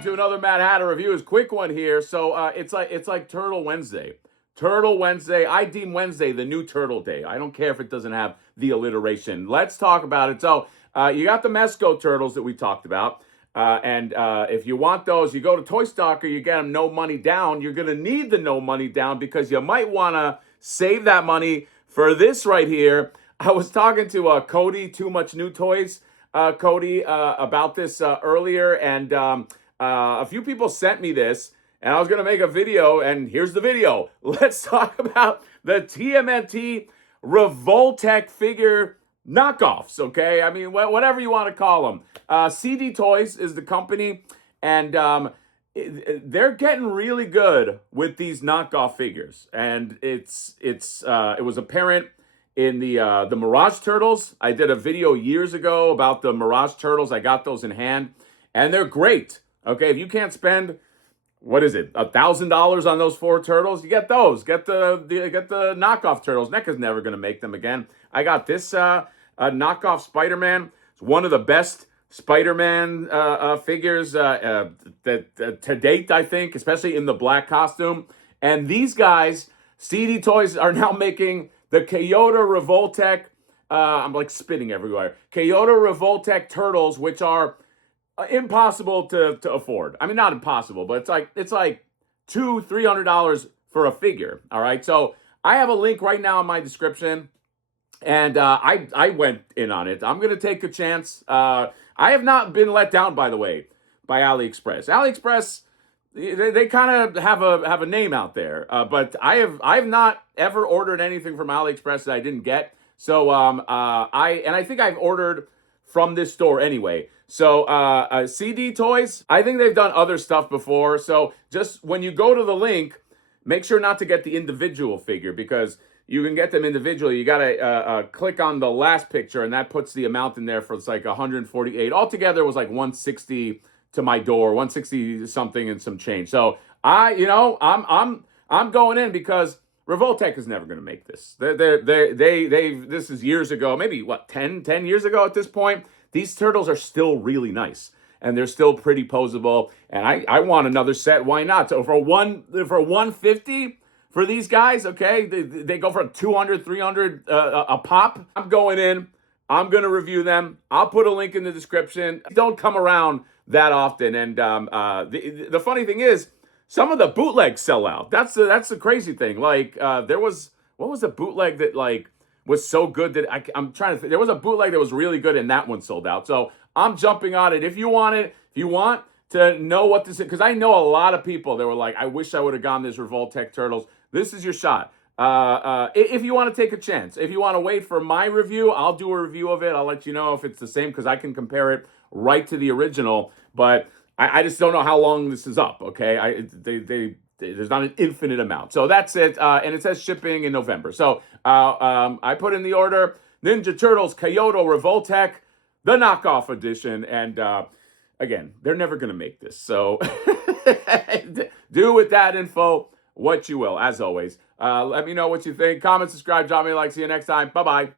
welcome to another Mad Hatter review. It's a quick one here. So it's like Turtle Wednesday. Turtle Wednesday. I deem Wednesday the new Turtle Day. I don't care if it doesn't have the alliteration. Let's talk about it. So you got the Mesco turtles that we talked about. And if you want those, you go to Toy Stalker, you get them no money down. You're going to need the no money down because you might want to save that money for this right here. I was talking to Cody, Too Much New Toys, Cody, about this earlier, and a few people sent me this, and I was going to make a video, and here's the video. Let's talk about the TMNT Revoltech figure knockoffs, okay? I mean, whatever you want to call them. CD Toys is the company, and they're getting really good with these knockoff figures, and it was apparent in the Mirage Turtles. I did a video years ago about the Mirage Turtles. I got those in hand, and they're great. Okay, if you can't spend, what is it, $1,000 on those 4 turtles, you get those. Get the knockoff turtles. NECA's never going to make them again. I got this knockoff Spider-Man. It's one of the best Spider-Man figures that to date, I think, especially in the black costume. And these guys, CD Toys, are now making the Kyoto Revoltech, I'm like spitting everywhere. Kyoto Revoltech turtles, which are impossible to afford. I mean, not impossible, but it's like $200-$300 for a figure. All right, so I have a link right now in my description, and I went in on it. I'm gonna take a chance. I have not been let down, by the way, by AliExpress. AliExpress, they kind of have a name out there, but I have not ever ordered anything from AliExpress that I didn't get. So I think I've ordered from this store anyway. So CD Toys, I think they've done other stuff before. So just when you go to the link, make sure not to get the individual figure because you can get them individually. You gotta click on the last picture, and that puts the amount in there for it's like 148. Altogether, it was like 160 to my door, 160 something and some change. So I'm going in because Revoltech is never going to make this. This is years ago, maybe what 10 years ago at this point. These turtles are still really nice and they're still pretty posable. And I want another set. Why not? So for 150 for these guys, okay, they go for 200, 300 a pop. I'm going in. I'm going to review them. I'll put a link in the description. Don't come around that often. And the funny thing is, some of the bootlegs sell out. That's the crazy thing. Like there was, what was the bootleg that like was so good that I'm trying to think. There was a bootleg that was really good and that one sold out. So I'm jumping on it. If you want it, if you want to know what this is, because I know a lot of people that were like, I wish I would have gone this Revoltech Turtles. This is your shot. If you want to take a chance, if you want to wait for my review, I'll do a review of it. I'll let you know if it's the same because I can compare it right to the original. But I just don't know how long this is up. Okay, there's not an infinite amount. So that's it. And it says shipping in November. So I put in the order Ninja Turtles Kyoto Revoltech, the knockoff edition, and again, they're never gonna make this. So do with that info what you will. As always, let me know what you think. Comment, subscribe, drop me a like. See you next time. Bye-bye.